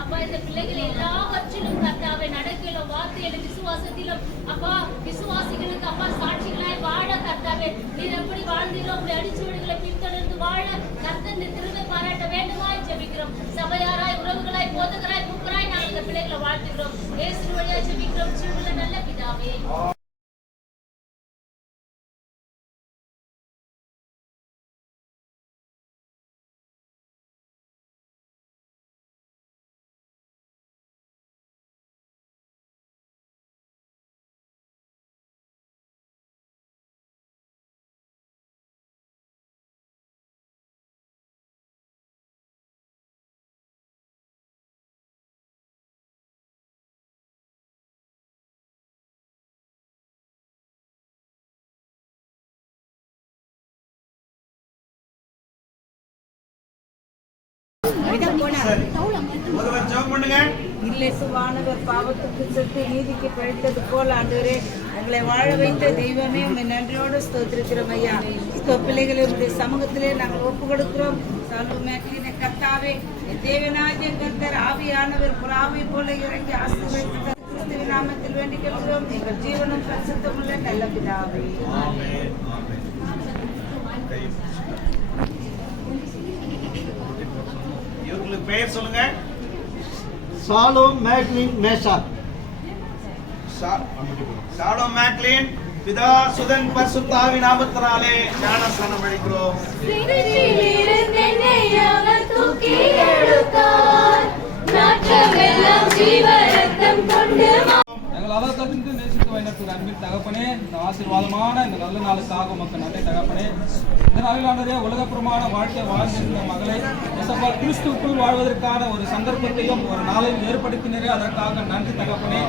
அப்பா இந்த பிள்ளைகள் எல்லாவற்றிலும் கர்த்தாவே நடக்கையிலும் வார்த்தையிலும் விசுவாசத்திலும் அப்பா விசுவாசிகளுக்கு அப்பா சாட்சிகளாய் வாழ கர்த்தாவே நீர் எப்படி வாழ்ந்தீரோ உங்களை அடிச்சுவடுகளை பின்தொடர்ந்து வாழ கர்த்தர் திரும்ப பாராட்ட வேண்டுமாய் ஜெபிக்கிறோம். சபையாராய் உறவுகளாய் போதகராய் குப்பராய் நாங்கள் இந்த பிள்ளைகளை வாழ்த்துகிறோம். இயேசு வழியா ஜெபிக்கிறோம் ஜீவனுள்ள நல்ல பிதாவே. பாவத்துக்கு செத்து நீதிக்கு பழித்தது போல ஆண்டவரே உங்களை வாழ வைத்த தெய்வமே உண்மை நன்றியோடு ஸ்தோத்திரிக்கிறோம் ஐயா. பிள்ளைகளை உடைய சமூகத்திலே நாங்கள் ஒப்பு கொடுக்கிறோம். கர்த்தாவே தேவனாகிய கர்த்தர் ஆவியானவர் புறாவை போல இறங்கி ஆசீர்வதித்து கிறிஸ்துவின் நாமத்தில் வேண்டிக் கொள்கிறோம். எங்கள் ஜீவனும் பரிசுத்தமுள்ள நல்ல பிதாவே. பெயர் சொல்லுங்க. சாலோம் மேக்லின் மேஷாக். சாலோம் மேக்லின் பிதா சுதன் பரிசுத்த ஆவியின் நாமத்தினாலே ஞானஸ்நானம் அளிக்கிறோம். எங்கள் அவர்களிருந்து நேசித்து வைத்திருக்கிற அன்பின் தகப்பனே, இந்த ஆசீர்வாதமான இந்த நல்ல நாளுக்காக மக்கள் நன்றி தகப்பனே. இந்த நாளிலானதே உலகப்புறமான வாழ்க்கை வாழ்ந்திருந்த மகளை கிறிஸ்துவுக்குள் வாழ்வதற்கான ஒரு சந்தர்ப்பத்தையும் ஒரு நாளையும் ஏற்படுத்தினரே, அதற்காக நன்றி தகப்பனே.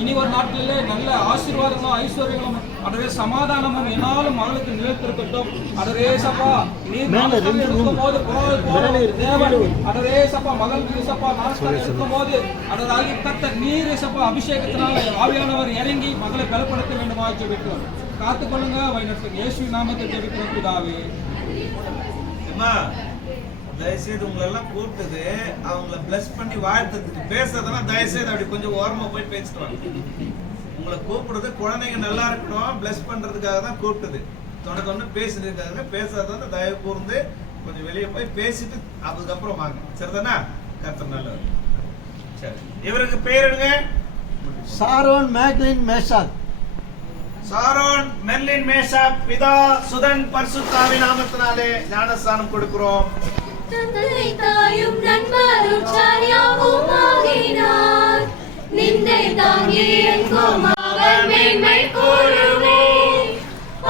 இனி ஒரு நாட்டிலே நல்ல ஆசீர்வாதங்களும் ஐஸ்வர்யங்களும் அதே சமாதானமும் என்னாலும் மகளுக்கு நிலைத்திருக்கட்டும். அதே சப்பா நீர் இருக்கும் போது தேவன் அதே சப்பா மகள் சப்பா நாஸ்தம் இருக்கும் போது அதற்கு கத்த நீர் சப்பா அபிஷேகத்தினால் ஆவியானவர் இறங்கி மகளை பலப்படுத்த வேண்டுமா ஜெபிக்கிறோம். காத்துக்கொள்ளுங்க. வைணத்துக்கு இயேசு நாமத்தில் ஜெபிக்கிறோம் பிதாவே. தயவுசெய்து உங்களெல்லாம் கூப்பிட்டது அவங்கள பிளஸ் பண்ணி வாழ்த்துறதுக்கு பேசுறதுனா தயவுசெய்து அப்படி கொஞ்சம் ஓரமா போய் பேசிட்டு வாங்க. உங்களை கூப்பிடுறது குழந்தைங்க நல்லா இருக்கணும் பிளஸ் பண்றதுக்காக தான் கூப்பிட்டது. தொண்ணு பேசுறதுக்காக பேசாத தயவு கூர்ந்து கொஞ்சம் வெளியே போய் பேசிட்டு அதுக்கப்புறம் வாங்க. சரிதானா? கர்த்தர் நல்லவர். சரி, இவருக்கு பேர் எடுங்க. Sharon Macklin Meshach. Sharon Merlin Meshach பிதா சுதன் பரிசுத்த ஆவியின் நாமத்தினாலே ஞானஸ்நானம் கொடுக்கிறோம். தந்தை தாயும் நண்பரும் சாரியாவும் ஆகினார். நிந்தை தாங்கி எங்கும் அவர் மேன்மை கூறுவேன்.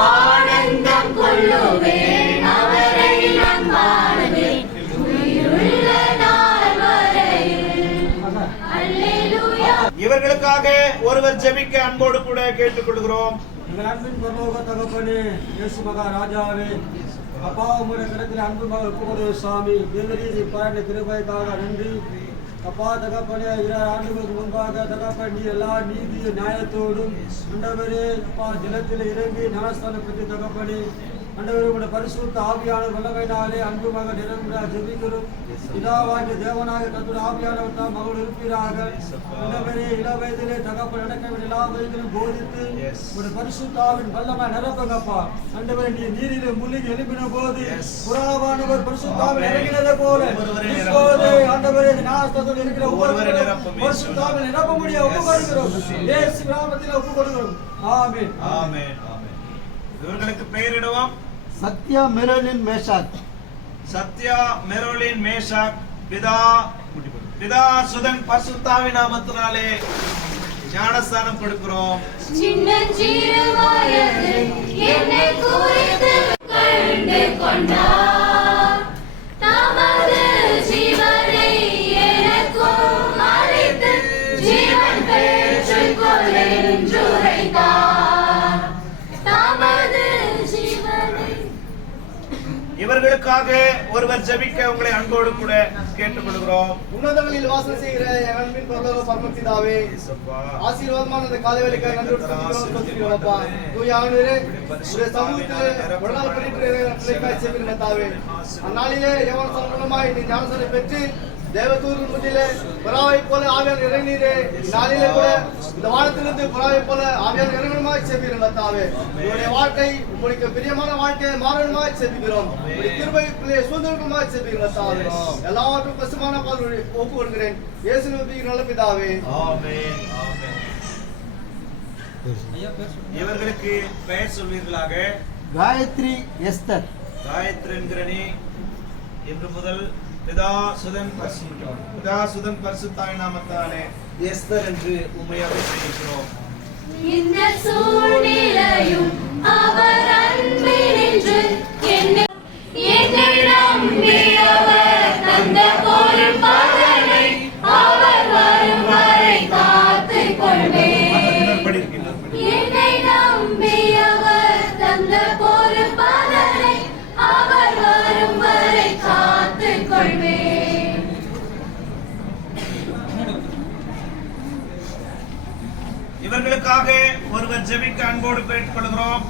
ஆனந்தம் கொள்ளுவேன் அவரை நம்பாடுவேன் உயிருள்ள நாள் வரையில். அல்லேலூயா. இவர்களுக்காக ஒருவர் ஜெபிக்க அன்போடு கூட கேட்டுக்கொள்கிறோம். எங்கள் அன்பின் பரலோக தகப்பனே, இயேசு மகா ராஜாவே, அப்பா உங்களுடைய கருத்தில் அன்பு மகள் ஒப்புக்கொடு சாமி. தேவரீதி பாருடைய கிருபைக்காக நன்றி. அப்பா தகப்பனே, 2 ஆண்டுகளுக்கு முன்பாக தகப்பன் நீ எல்லா நீதியும் நியாயத்தோடும் ஆண்டவரே அப்பா ஜலத்தில் இறங்கி ஞானஸ்தானம் பெற்று தகப்பனே ஆண்டவரே உங்களுடைய பரிசுத்த ஆவியானவர் வல்லமையினாலே அன்பு மகள் நிரம்புற ஜெபிக்கிறோம். பிதாவாகிய தேவனாக கர்த்தருடைய ஆவியானவர் தான் மகள் இருப்பீராக. ஆண்டவரே இள வயதிலே தகப்பன் நடக்க எல்லா வயதிலும் போதித்து உங்களுடைய பரிசுத்த ஆவியின் வல்லமை நிரப்புங்கப்பா. ஆண்டவரே நீ நீரிலே முழுகி எழுப்பின போது புறாவானவர் பரிசுத்த ஆவி இறங்கினதை போல இப்போது ஆண்டவரே ஞானஸ்தானத்தில் இருக்கிற ஒவ்வொருவரையும் பரிசுத்த ஆவி நிரப்ப முடிய ஒப்பு கொடுக்கிறோம். இயேசு நாமத்தில் ஒப்பு கொடுக்கிறோம். ஆமென். ஆமென். ஆமென். இவர்களுக்கு பெயரிடுவோம். சத்யா மெரோலின் மேஷாக். சத்யா மெரோலின் மேஷாக் பிதா பிதா சுதன் பரிசுத்தாவி நாமத்தினாலே ஞானஸ்தானம் கொடுக்கிறோம். சின்னஞ்சிறு வயது என்னை குறித்து கண்டு கொண்டார். தமது ஜீவனை எனக்கும் அளித்து ஜீவன் பெற்றுக்கொள் என்றுரைத்தார். தமது ஜீவனை இவர்களுக்காக ஒருவர் ஜெபிக்க உங்களை அன்போடு கூட கேட்டுக்கொள்கிறோம். உன்னதங்களில் வாசம் செய்கிற என் அன்பின் பரலோக பரமபிதாவே, ஆசீர்வாதமான இந்த காலைவேளைக்காக நன்றி செலுத்துகிறோம் அப்பா. தூய ஆண்டவரே, உடைய சமூகத்திலே ஒரு நாள் பிள்ளைக்காய் செபிக்கிறேன் தாவே. அந்நாளிலே யோவான் மூலமாய் நீ ஞானஸ்நானம் பெற்று தேவதூதன் முன்னிலே புறாவை போல ஆவியானவர் இறங்கினீரே. நாளிலே கூட இந்த வானத்திலிருந்து புறாவை போல ஆவியானவர் இறங்கணுமாய் செபிக்கிறோம் தாவே. உங்களுடைய வாழ்க்கை உங்களுக்கு பிரியமான வாழ்க்கையை மாறணுமாய் செபிக்கிறோம். உங்களுடைய கிருபை பிள்ளையை சுதந்திரமாய் செபிக்கிறோம் தாவே. எல்லாருக்கும் பசுமான பால் ஒப்பு கொடுக்கிறேன் இயேசுவின் நல்ல பிதாவே. ஆமென். ஆமென். இவர்களுக்கு பெயர் சொல்வீர்களாக. காயத்ரி எஸ்தர். காயத்ரி என்கிற நீ இன்று முதல் பிதா சுதன் பரிசுத்தாவி நாமத்தாலே எஸ்தர் என்று உம்மை அழைக்கிறோம். இந்த சூழ்நிலையும் அவர் அன்பினின்று என்னை நம்பியவர் தந்த பொறுப்பதனை அவர் வரும் வரை காத்துக் கொள்வேன். என்னை நம்பியவர் தந்த பொறுப்பதனை அவர் வரும் வரை காத்துக் கொள்வேன். இவர்களுக்காக ஒருவர் ஜெபிக்க அன்போடு கேட்டுக்கொள்கிறோம்.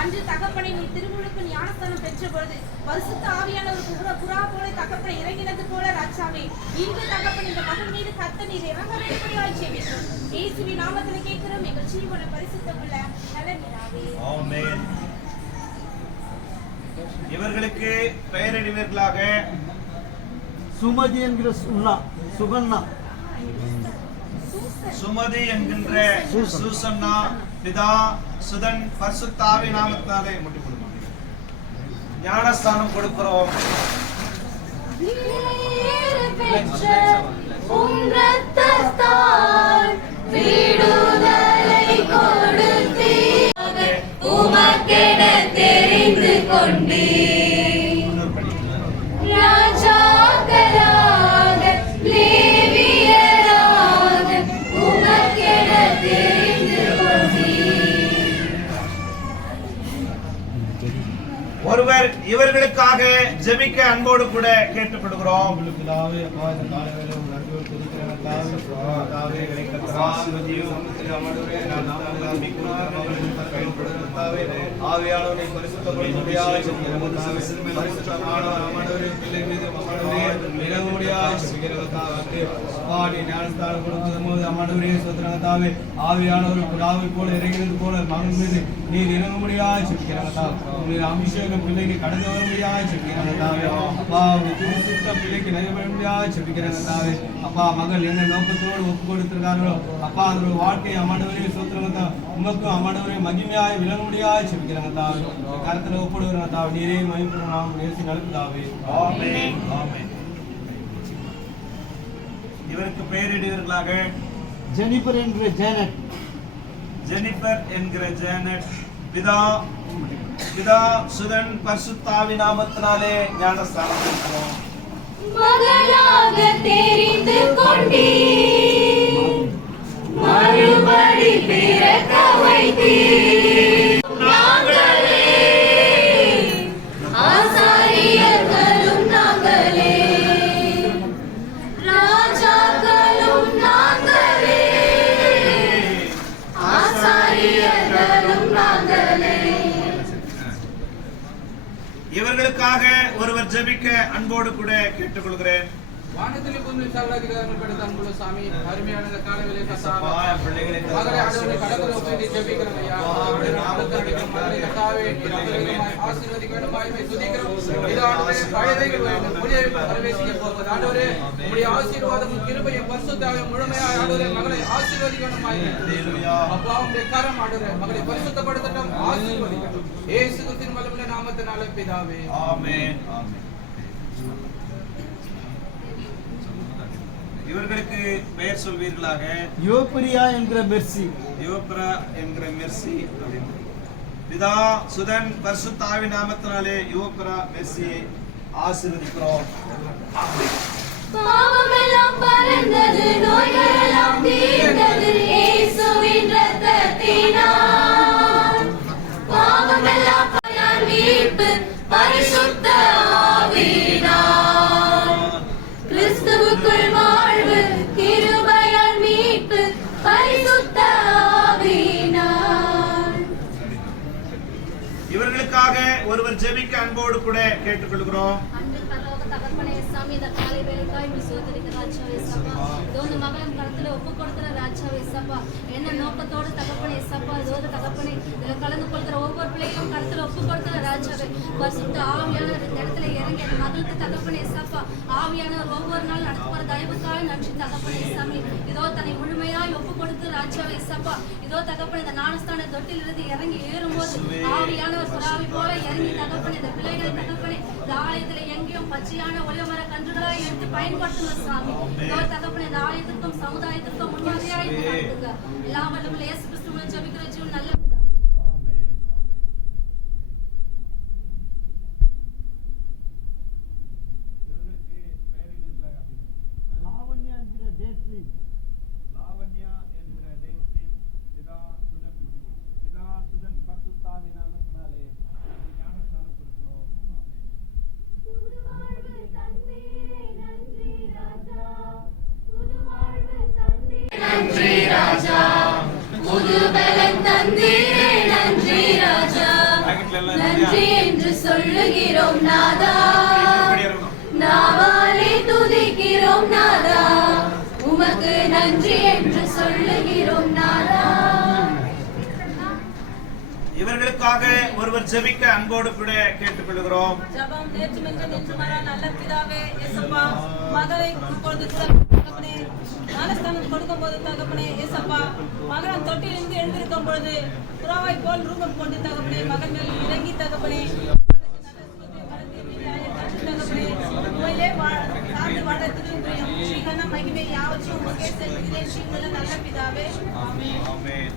அன்று தகப்பனை நீ திருமுழுக்கு ஞானஸ்தானம் பெற்ற பொழுது பரிசுத்த ஆவியானவர் புறா போல தகப்பனை இறங்கினது போல ராஜாவே, இன்று தகப்பன் இந்த மகன் மீது கர்த்தர் நீர் இறங்க வேண்டும்படியாய் ஜெபிக்கிறோம். இயேசுவின் நாமத்தில் கேட்கிறோம் எங்கள் ஜீவன பரிசுத்தமுள்ள நல்ல பிதாவே. ஆமென். இவர்களுக்கு பெயரிடுவீர்களாக. சுமதி என்கிற சுகண்ணா. சுமதி என்கின்ற சூசன்னா பிதா சுதன் பரிசுத்தாவி நாமத்தாலே ஞானஸ்தானம் கொடுக்கிறோம். பெற்ற உம் இரத்தத்தால் விடுதலை கொடுத்தீர். உமக்கென தெரிந்து கொண்டீர். ராஜாக்களாக லேவியராக உமக்கென தெரிந்து கொண்டீர். ஒருவர் இவர்களுக்காக ஜெபிக்க அன்போடு கூட கேட்டுக்கொள்கிறோம். ஆவியானவரை பரிசுத்தப்படும்படியாக ஞானஸ்தானம் கொடுக்கும் போது அம்மாண்டவரே சுதந்திரத்தாவே, ஆவியானவர் புறாவை போல இறங்கினது போல மகன் மீது நீர் இறங்க முடியாது சொல்கிறாங்க. அபிஷேகம் பிள்ளைக்கு கடந்து வர முடியாது சொல்கிறாங்க தாவே. அப்பா சுத்த பிள்ளைக்கு நிறைவேற முடியாது சொல்கிறாங்க தாவே. அப்பா மகள் என்ன நோக்கத்தோடு ஒப்பு கொடுத்திருக்கார்களோ அப்பா அதோட வாழ்க்கையை அம்மாண்டவரே சுதந்திரத்தா உமக்கும் அம்மாண்டவரே மகிமையாய் விளங்க முடியாது சொல்கிறாங்க தாவே. கருத்துல ஒப்படுகிறாங்க தாவே. நீரே மகிமைப்படும் நேசி நடக்குதாவே. ஆமென். ஆமென். இவருக்கு பெயரிடுவீர்களாக. ஜெனிபர் என்கிற ஜேனட். ஜெனிபர் என்கிற ஜேனட் பிதா சுதன் பரிசுத்தாவி நாமத்தினாலே ஞானஸ்தானம் கொடுக்கிறோம். மகளாக தெரிந்து கொண்டீர். மறுபடி பிறக்க வைத்தீர். நாங்களே ஆசாரியர்களும் நாங்களே, ராஜாக்களும் நாங்களே, ஆசாரியர்களும் நாங்களே. இவர்களுக்காக ஒருவர் ஜெபிக்க அன்போடு கூட கேட்டுக்கொள்கிறேன். வானத்திலே பூமியில் சர்வாதிகாரங்கள் படைத்த அன்புள்ள சாமி, அருமையான இந்த காலைவேளை கர்த்தாவே, பிள்ளைகளை மகளை ஆண்டவரே கடவுளை ஒப்புவித்து ஜெபிக்கிறோம் ஐயா. அவருடைய நாமத்தை அழைக்கும் மகளை கர்த்தாவே, நீர் அபிஷேகமாய் ஆசீர்வதிக்க வேண்டுமாய் உம்மை துதிக்கிறோம். இதோ ஆண்டவரே பழையவைகள் வேண்டும், புதியவைகள் பிரவேசிக்க போகிறது. ஆண்டவரே உம்முடைய ஆசீர்வாதமும் கிருபையும் பரிசுத்தமும் முழுமையாய் ஆண்டவரே மகளை ஆசீர்வதிக்க வேண்டுமாய் அப்பா உம்முடைய கரம் ஆண்டவரே மகளை பரிசுத்தப்படுத்தட்டும், ஆசீர்வதிக்கட்டும். இயேசு கிறிஸ்துவின் வல்லமையுள்ள நாமத்தினாலே பிதாவே. ஆமென். ஆமென். இவர்களுக்கு பெயர் சொல்வீர்களாக. யோப்பிரியா என்கிற மெர்சி. யோப்ரா என்கிற மெர்சி. பிதா சுதன் பரிசுத்த ஆவியின் நாமத்தினாலே யோப்ரா மெர்சியை ஆசீர்வதிக்கிறோம். பாவமெல்லாம் பறந்தது, நோய்களெல்லாம் தீர்ந்தது இயேசுவின் இரத்தத்தினால். பாவமெல்லாம் பலன் மீட்பு பரிசுத்த ஆவியினால். கிறிஸ்துவுக்குள் வாழ்வு கிருபையால் மீட்பு பரிசுத்த ஆவியினால். இவர்களுக்காக ஒருவர் ஜெபிக்க அன்போடு கூட கேட்டுக்கொள்கிறோம். அன்பின் பரலோக தகப்பனே சாமி, இந்த காலை வேளைக்காய் உம்மை ஸ்தோத்திரிக்கிற ராஜாவே சப்பா. இதோ இந்த மகன் கருத்துல ஒப்பு கொடுக்கிற ராஜாவே சப்பா. என்ன நோக்கத்தோடு தகப்பனே சப்பா, இதோ தகப்பனே இதுல கலந்து கொள்கிற ஒவ்வொரு பிள்ளைகளும் கருத்துல ஒப்பு கொடுக்கிற ராஜாவே. பரிசுத்த ஆவியானவர் இந்த இடத்துல இறங்கி அந்த மகளுக்கு தகப்பனே சப்பா, ஆவியானவர் ஒவ்வொரு நாள் நடத்துகிற தயவுக்காய் நன்றி தகப்பனே சாமி. இதோ தன்னை முழுமையாய் ஒப்பு கொடுத்து ராஜாவே சப்பா, இதோ தகப்பனே இந்த ஞானஸ்தான தொட்டிலிருந்து இறங்கி ஏறும்போது ஆவியானவர் புறாவை போல இறங்கி தகப்பனே இந்த பிள்ளைகளை தகப்பனே இந்த ஆலயத்துல எங்கேயும் பச்சையான ஒளிமர கன்றுகளாய் எடுத்து பயன்படுத்துங்க சாமி. இதோ தகப்பனே இந்த ஆலயத்திற்கும் சமுதாயத்திற்கும் முன்மாதிரியாய் இருந்து நடத்துங்க. எல்லாம் வல்லவருள்ள இயேசு கிறிஸ்துவின் ஜெபிக்கிற ஜீவன் நல்ல பிதாவே. லாவண்யா என்கிற டேஸ்லி. லாவண்யா என்கிற தேவத்தின் பிதா சுதன் பரிசுத்த ஆவியின் நாமத்தினாலே ஞானஸ்நானம் கொடுக்கிறோம். நன்றி ராஜா, புது பலன் தந்தீரே நன்றி ராஜா. நன்றி என்று சொல்லுகிறோம் நாதா, நாவாலே துதிக்கிறோம் நாதா. உமக்கு நன்றி என்று சொல்லுகிறோம் நாதா. இவர்களுக்காக ஒருவர் ஜெபிக்க அன்போடு கூட கேட்டுக்கொள்கிறோம். ஜெபம் நேர்ச்சிமிக்க நிச்சயமான நல்ல பிதாவே இயேசப்பா, மகளை இப்பொழுது தகப்பனே ஞானஸ்தானம் கொடுக்கும்போது தகப்பனே இயேசப்பா, மகன் தொட்டிலிருந்து எழுந்திருக்கும் பொழுது புறாவை போல் ரூபம் கொண்டு தகப்பனே மகன் மேல் இறங்கி தகப்பனே மகிமை யாவற்றும் உமக்கே செலுத்துகிறேன் ஸ்ரீமல நல்ல பிதாவே. ஆமென்.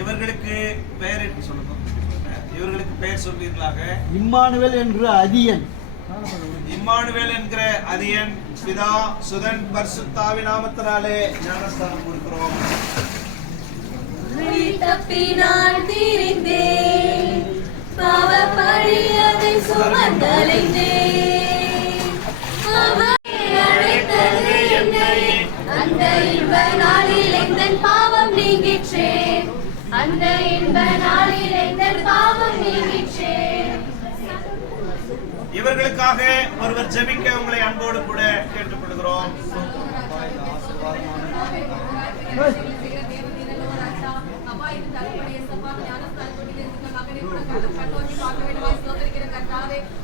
இவர்களுக்கு பெயர் சொல்லுங்க. இவர்களுக்கு பெயர் சொல்வீர்களாக. இம்மானுவேல் என்கிற அதியன். இம்மானுவேல் என்கிற அதியன் பிதா சுதன் பரிசுத்த ஆவியின் நாமத்தினாலே ஞானஸ்தானம் கொடுக்கிறோம். தப்பினால் தீர்ந்தேன், பாவப்பழி அதை சுமந்தலைந்தேன். அவர் அழைத்தது என்னை, அந்த இன்ப நாளில் எந்தன் பாவம் நீங்கிற்றே. அந்த இன்ப நாளில் எந்தன் பாவம் நீங்கிற்றே. இவர்களுக்காக ஒருவர் ஜெபிக்க உங்களை அன்போடு கூட கேட்டுக்கொள்கிறோம்.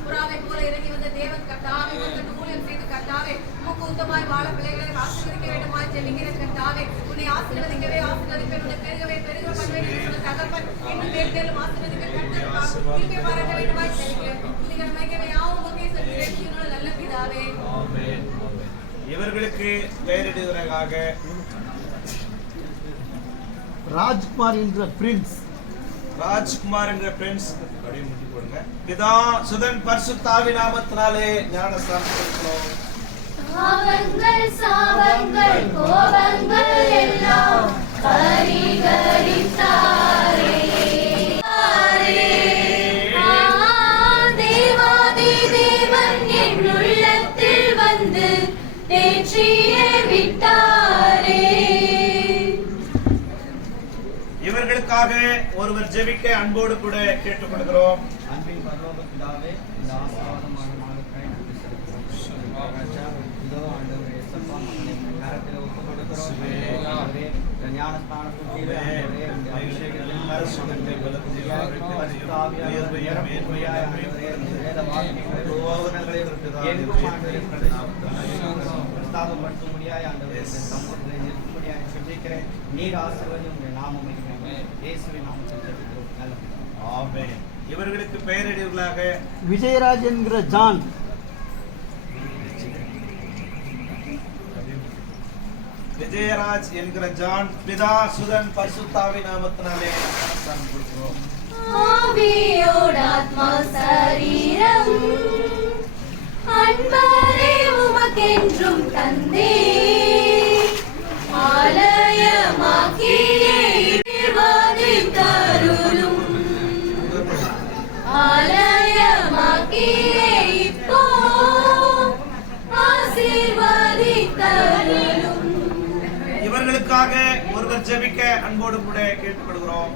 புறாவை போல இறங்கி வந்த தேவன் கர்த்தாவே, ஊழியம் செய்த கர்த்தாவே, உமக்கு உத்தமாய் வாழ பிள்ளைகளை ஆசீர்வதிக்க வேண்டுமாய் ஜெபிக்கிற கர்த்தாவே, உன்னை ஆசீர்வதிக்கவே ஆசீர்வதிப்பேன், உன்னை பெருகவே பெருக பண்ணுவேன் என்று சொன்ன தகப்பன் இன்னும் மேலும் ஆசீர்வதிக்க கர்த்தர் திருப்பி பாராட்ட வேண்டுமாய் ஜெபிக்கிறேன். உங்கள் மகிமை யாவும் உமக்கே செலுத்துகிறேன் ஜீவனுள்ள நல்ல பிதாவே. இவர்களுக்கு பெயரிடுவதற்காக ராஜ்குமார் என்ற பிரின்ஸ். ராஜ்குமார் என்ற பிரின்ஸ் அப்படியே முட்டி போடுங்க. பிதா சுதன் பரிசுத்த ஆவியின் நாமத்தினாலே ஞானஸ்தானம் கொடுக்கிறோம். பாவங்கள் சாபங்கள் கோபங்கள் எல்லாம் பரிகரித்தாரே. தேவாதி தேவன் என் உள்ளத்தில் வந்து தேற்றியே விட்டாரே. இவர்களுக்காக ஒருவர் ஜெபிக்க அன்போடு கூட கேட்டுக்கொள்கிறோம். அன்பின் பரலோக பிதாவே, இந்த ஆசீர்வாதமான நாளுக்காய் நன்றி செலுத்துகிறோம். ராஜா, இதோ ஆண்டவரே இயேசப்பா, மகனை உம்முடைய கரத்திலே ஒப்புக் கொடுக்கிறோம். ஆண்டவரே, இந்த ஞானஸ்நானத்தின் கீழே ஆண்டவரே, இந்த அபிஷேகத்தின் மகனை பலப்படுத்தியாய், பரிசுத்த ஆவியானவர் மேன்மையாய் ஆண்டவரே, இந்த வேத வாக்கியங்களை போதனைகளை எங்கும் ஆண்டவரே பிரஸ்தாபப்படுத்தும்படியாய் ஆண்டவரே, இந்த சமூகத்திலே நிற்கும்படியாய் ஜெபிக்கிறேன். நீர் ஆசீர்வதி, உம்முடைய நாமம் மகிமைப்படட்டும். இயேசுவின் நாமத்தில் ஜெபிக்கிறோம். நல்ல பிதாவே. ஆமென். இவர்களுக்கு பெயரிடுவர்களாக விஜயராஜ் என்கிற ஜான். விஜயராஜ் என்கிற ஜான் பிதா சுதன் பரிசுத்தாவின் நாமத்தினாலே ஞானஸ்நானம் கொடுக்கிறோம். ஆவியோடாத்மா சரீரம் அன்பரே உமக்கென்றும் தந்தே ஆலயமாக்கியே தருளும் ஆலயமாக்கியே இப்போ ஆசீர்வதித்தருளும். இவர்களுக்காக ஒருவர் ஜெபிக்க அன்போடு கூட கேட்டுக்கொள்கிறோம்.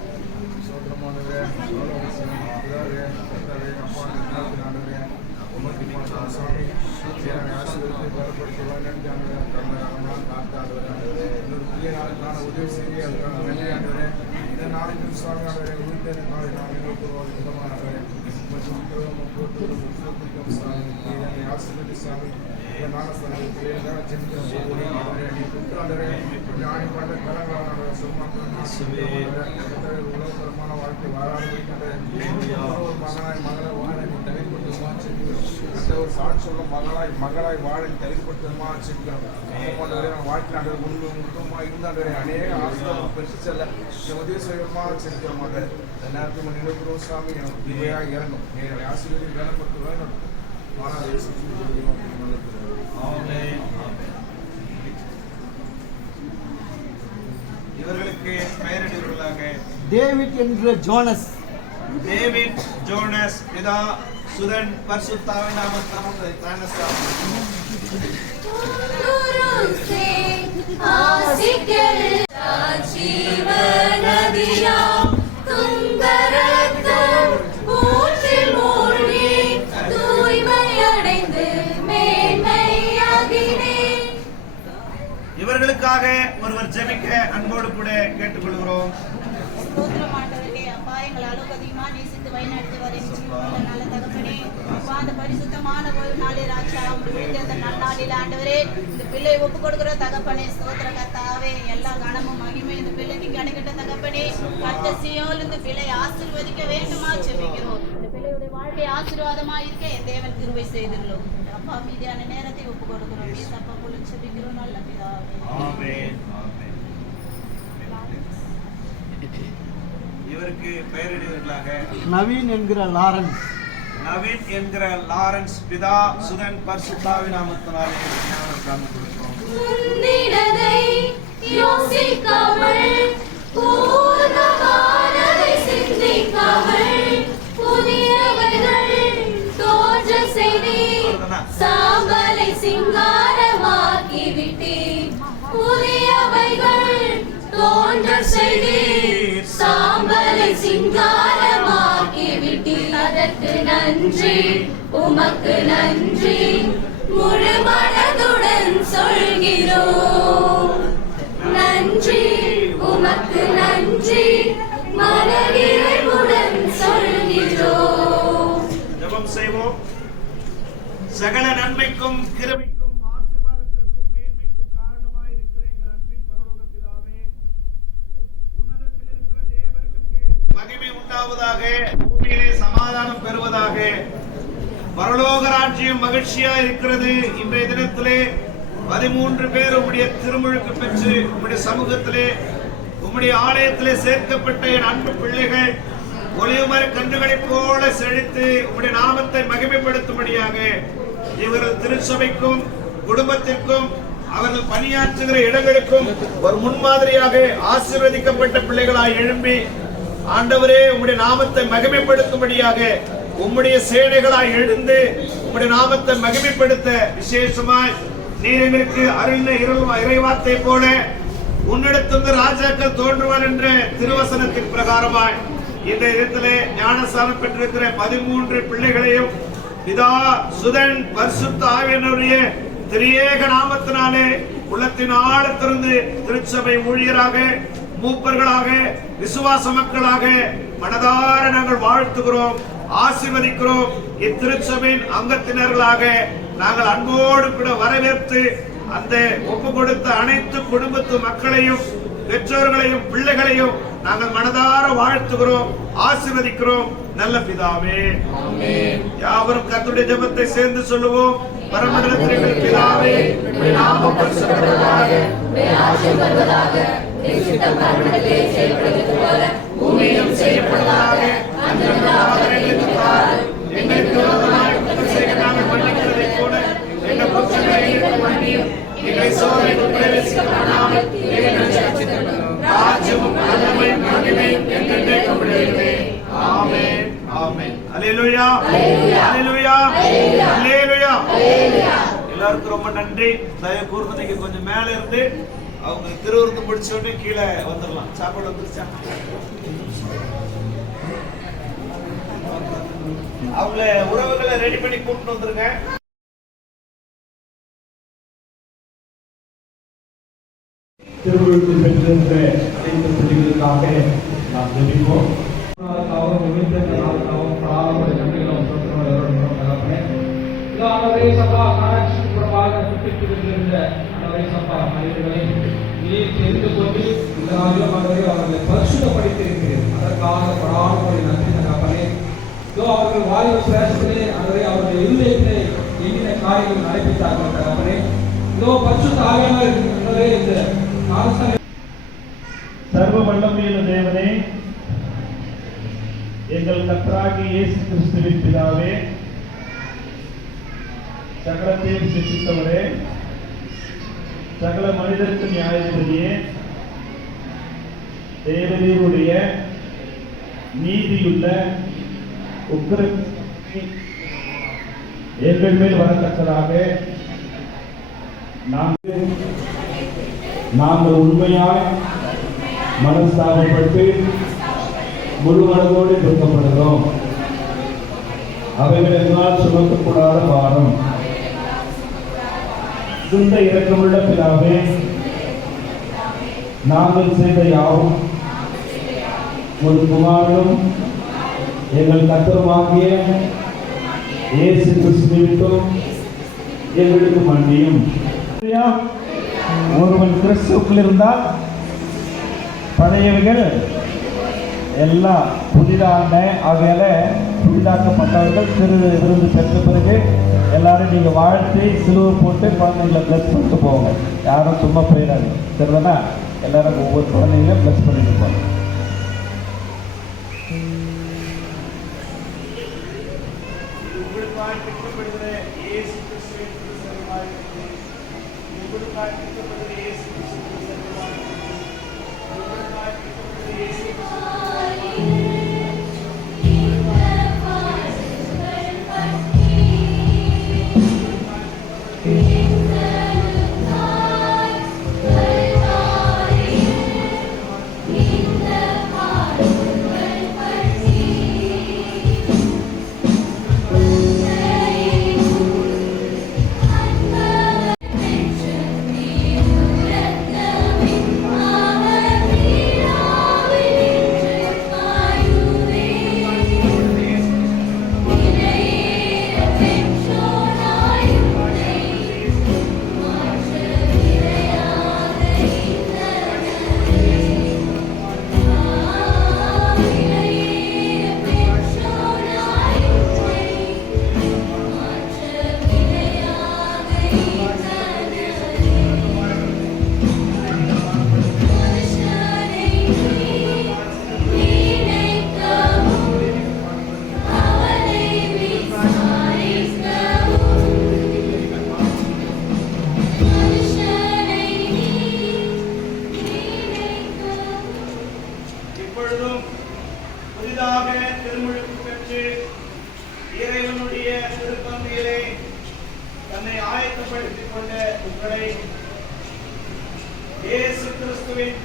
மகளாய் வாழ தகுதிப்படுத்தமா செஞ்சுக்கிறோம். வாழ்க்கை முழுக்கமா இருந்தாண்டவரே அநேக ஆசிரியர் பெற்று செல்ல உதவி செய்யமா செஞ்சுக்கிறோம். இந்த நேரத்தில் நினைக்கிறோம் சாமி எனக்கு உதவியாக இறங்கும். எங்களை ஆசிரியர் வேலைப்படுத்த வேண்டும். இவர்களுக்கு பெயரிடுவர்களாக டேவிட் என்கிற ஜோனஸ், டேவிட் ஜோனஸ் பிதா சுதன் பரிசுத்தாவின் நாமத்தினாலே ஞானஸ்நானம். गुरु से आसिकर जीवनदिया तुंगरतम ஊற்றில் மூழ்கி தூய்மையடைந்து மேன்மையாகினேன். இவர்களுக்காக ஒருவர் ஜெபிக்க அன்போடு கூட கேட்டுக்கொள்கிறோம். ஸ்தோத்திரம் ஆண்டவரே. அப்பா, எங்களை அளவுக்கு அதிகமா நேசித்து வழிநடத்தி வருகின்ற நல்ல தகப்பனே, அப்பா, அந்த பரிசுத்தமான ஒரு நாளே ராஜா, உங்களுக்கு அந்த நன்னாளில் ஆண்டவரே இந்த பிள்ளை ஒப்பு கொடுக்கிற தகப்பனே, ஸ்தோத்திர கர்த்தாவே, எல்லா கனமும் மகிமை இந்த பிள்ளைக்கு கிடைக்கிட்ட தகப்பனே, கர்த்தர் சீயோனில் இந்த பிள்ளை ஆசீர்வதிக்க வேண்டுமா ஜெபிக்கிறோம். இந்த பிள்ளையுடைய வாழ்க்கை ஆசீர்வாதமா இருக்க என் தேவன் கிருபை செய்துள்ளோம். அப்பா, மீதியான நேரத்தை ஒப்பு கொடுக்கிறோம். அப்பா போல ஜெபிக்கிறோம் நல்ல பிதாவே. ஆமென். ஆமென். இவருக்கு பெயரிடுவர்களாக நவீன் என்கிற லாரன்ஸ், நவீன் என்கிற லாரன்ஸ் பிதா சுதன் பரிசுத்தாவின் நாமத்தினாலே ஞானஸ்நானம் கொடுக்கிறோம். முந்தினதை யோசிக்காமல் பூர்வமானதை சிந்திக்காமல் புதியவைகள் தோன்ற செய்தீர், சாம்பலை சிங்காரமாக்கி விட்டீர். புதியவைகள் தோன்ற செய்தீர், சாம்பலை சிங்காரமாக்கி விட்டீர். அதற்கு நன்றி, உமக்கு நன்றி, முழு மனதுடன் சொல்கிறோம். நன்றி, உமக்கு நன்றி, மனநிறைவுடன் சொல்கிறோம். ஜெபம் செய்வோம். சகல நன்மைக்கும் கிருபைக்கும் ஆசீர்வாதத்திற்கும் மேன்மைக்கும் காரணமாய் இருக்கிற எங்கள் அன்பின் பரலோக பிதாவே, உன்னதத்தில் இருக்கிற தேவர்களுக்கு மகிமை உண்டாவதாக, பூமியிலே சமாதானம் பெறுவதாக. பரலோக ராஜ்யம் மகிழ்ச்சியா இருக்கிறது. இன்றைய தினத்திலே 13 பேர் உம்முடைய திருமுழுக்கு பெற்று உம்முடைய சமூகத்திலே உம்முடைய ஆலயத்திலே சேர்க்கப்பட்ட என் அன்பு பிள்ளைகள் ஒளிவுமர கன்றுகளைப் போல செழித்து உம்முடைய நாமத்தை மகிமைப்படுத்தும்படியாக இவர்கள் திருச்சபைக்கும் குடும்பத்திற்கும் அவர்கள் பணியாற்றுகிற இடங்களுக்கும் ஒரு முன்மாதிரியாக ஆசீர்வதிக்கப்பட்ட பிள்ளைகளாய் எழும்பி ஆண்டவரே உம்முடைய நாமத்தை மகிமைப்படுத்தும்படியாக உம்முடைய சேனைகளாய் எழுந்து உம்முடைய நாமத்தை மகிமைப்படுத்த விசேஷமாய் நீர் எங்களுக்கு அருளின இறைவார்த்தை போல உன்னிடத்திலிருந்து ராஜாக்கள் தோன்றுவார் என்ற திருவசனத்தின் பிரகாரமாய் இந்த இடத்திலே ஞானஸ்நானம் பெற்றிருக்கிற 13 பிள்ளைகளையும் பிதா சுதன் பரிசுத்த ஆவியானவருடைய திரியேக நாமத்தினாலே உள்ளத்தின் ஆழத்திலிருந்து திருச்சபை ஊழியராக மூப்பர்களாக விசுவாச மக்களாக மனதார நாங்கள் வாழ்த்துகிறோம், ஆசீர்வதிக்கிறோம். இத்திருச்சபையின் அங்கத்தினர்களாக நாங்கள் அன்போடு கூட வரவேற்று அந்த ஒப்பு கொடுத்த அனைத்து குடும்பத்து மக்களையும் பெற்றோர்களையும் பிள்ளைகளையும் நாங்கள் மனதார வாழ்த்துகிறோம், ஆசீர்வதிக்கிறோம். நல்ல பிதாவே. யாவரும் கர்த்தருடைய ஜெபத்தை சேர்ந்து சொல்லுவோம். பரமண்டலத்தில் இருக்கிற பிதாவே, உம்முடைய நாமம் பரிசுத்தப்படுவதாக, உம்முடைய ஆட்சி வருவதாக, உம்முடைய சித்தம் பரமண்டலத்திலே செய்யப்படுகிறது போல பூமியிலும் செய்யப்படுவதாக. அன்றன்றாக எங்களுக்கு தாரும். எங்களுக்கு விரோதமாய் குற்றம் செய்த நாங்கள் மன்னிக்கிறதைப் போல எங்கள் குற்றங்களை எங்களுக்கு மன்னியும். எங்களை சோதனைக்குள் பிரவேசிக்க பண்ணாமல் எங்களை ரட்சித்தருளும். ராஜ்யமும் வல்லமையும் மகிமையும் என்றென்றைக்கும் உம்முடையதே. ஆமென். ஆமென். அல்லேலூயா. அல்லேலூயா. அல்லேலூயா. எல்லாருக்கும் ரொம்ப நன்றி. தயவு கூர்ந்து நீங்க கொஞ்சம் மேல இருந்து அவங்க திருவிருந்து முடிச்ச உடனே கீழே வந்துடலாம். சாப்பாடு வந்துருச்சா? அவங்கள உறவுகளை ரெடி பண்ணி கூப்பிட்டு வந்துருங்க. திருவிழுக்கு பெற்றிருந்த அனைத்து பிள்ளைகளுக்காக நாம் ஜெபிப்போம். அவர்கள் வாயு பிரயாசத்திலே அவருடைய இருதயத்திலே எண்ணின காரியங்கள் நடைபெற்றார்கள் தகப்பனே. இதோ பரிசுத்த ஆவியானவர் இந்த சர்வ வல்லமையுள்ள தேவனே, எங்கள் கர்த்தராகிய இயேசு கிறிஸ்துவின் பிதாவே, சகலத்தையும் சிருஷ்டித்தவரே, சகல மனிதருக்கு நியாயாதிபதியே, தேவரீருடைய நீதியுள்ள உக்கிர எங்கள் மேல் வரத்தக்கதாக நாங்கள் உண்மையாய் மனஸ்தாபப்பட்டு முழு மனதோடு துக்கப்படுகிறோம். அவைகள் என்னால் சுமக்கக்கூடாத பாரம். இந்த இரக்கமுள்ள பிதாவே, நாங்கள் செய்த யாவும் ஒரு குமாரனும் எங்கள் கர்த்தருமாகிய இயேசு கிறிஸ்துவிற்கும் எங்களுக்கு மன்னியும். ஒருவன் கிறிஸ்துவுக்குள் இருந்தால் பழையவைகள் எல்லாம் புதிதான ஆகையால புதிதாக்கப்பட்டவர்கள் திரு விருந்து பெற்ற பிறகு எல்லாரும் நீங்கள் வாழ்த்தி சிலுவை போட்டு குழந்தைங்களை பிளஸ் பண்ணிட்டு போங்க. யாரும் சும்மா போயிடாது. சரிதானா? எல்லாரும் ஒவ்வொரு குழந்தைங்களையும் பிளஸ் பண்ணிட்டு போங்க.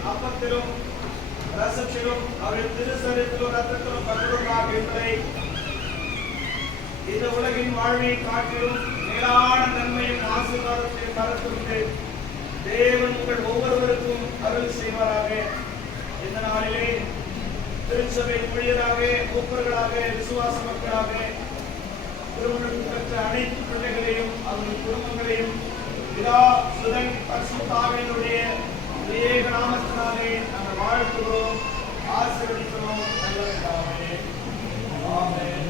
அப்பத்திலும் ரசத்திலும் அவரின் திருசரத்திலும் ரத்தத்திலும் பங்குள்ளதாக என்பதை இந்த உலகின் வாழ்வை காட்டிலும் மேலான நன்மையும் ஆசீர்வாதத்தையும் தரத்திற்கு தேவன் உங்கள் ஒவ்வொருவருக்கும் அருள் செய்வாராக. இந்த நாளிலே திருச்சபை ஊழியராக, மூப்பர்களாக, விசுவாச மக்களாக திருமணம் பெற்ற அனைத்து பிள்ளைகளையும் அவர்கள் குடும்பங்களையும் பிதா சுதன் பரிசுத்த ஆவியினுடைய ஏக நாமத்தினாலே நாங்கள் வாழ்த்துகிறோம், ஆசீர்வதிக்கிறோம். நல்ல ஆமென்